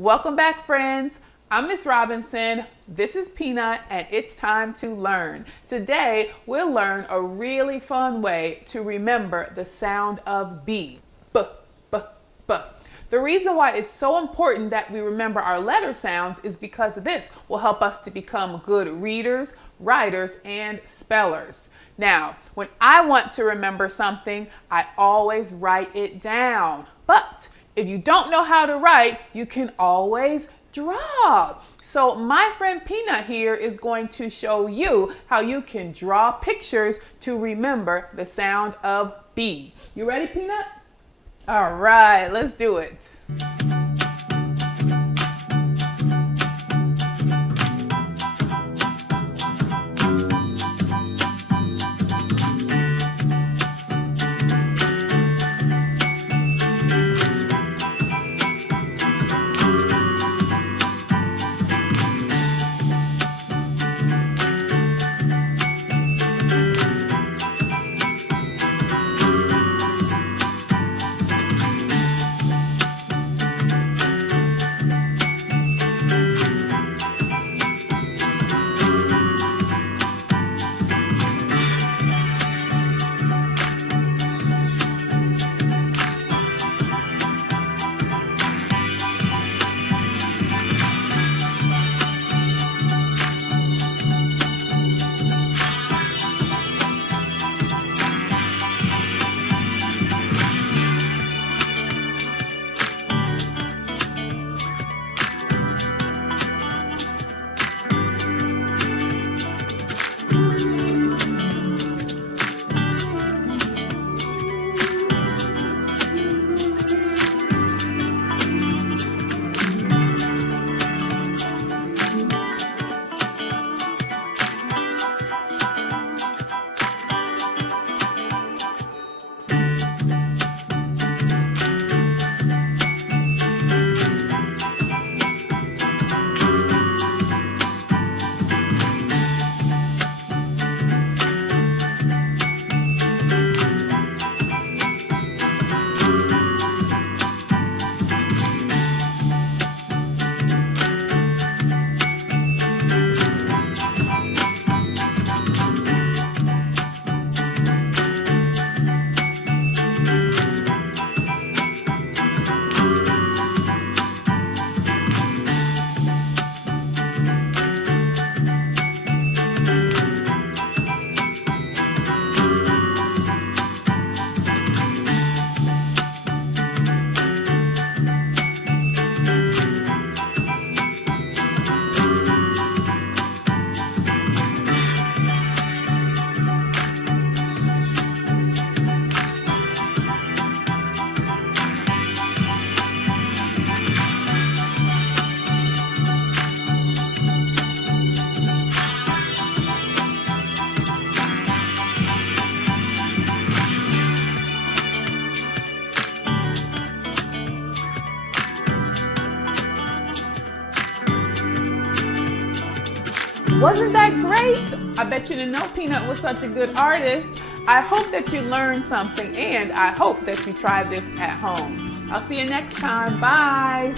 Welcome back, friends. I'm Miss Robinson. This is Peanut, and it's time to learn. Today, we'll learn a really fun way to remember the sound of B. B, B, B. The reason why it's so important that we remember our letter sounds is because this will help us to become good readers, writers, and spellers. Now, when I want to remember something, I always write it down. But if you don't know how to write, you can always draw. So my friend Peanut here is going to show you how you can draw pictures to remember the sound of B. You ready, Peanut? All right, let's do it. Wasn't that great? I bet you didn't know Peanut was such a good artist. I hope that you learned something, and I hope that you try this at home. I'll see you next time. Bye.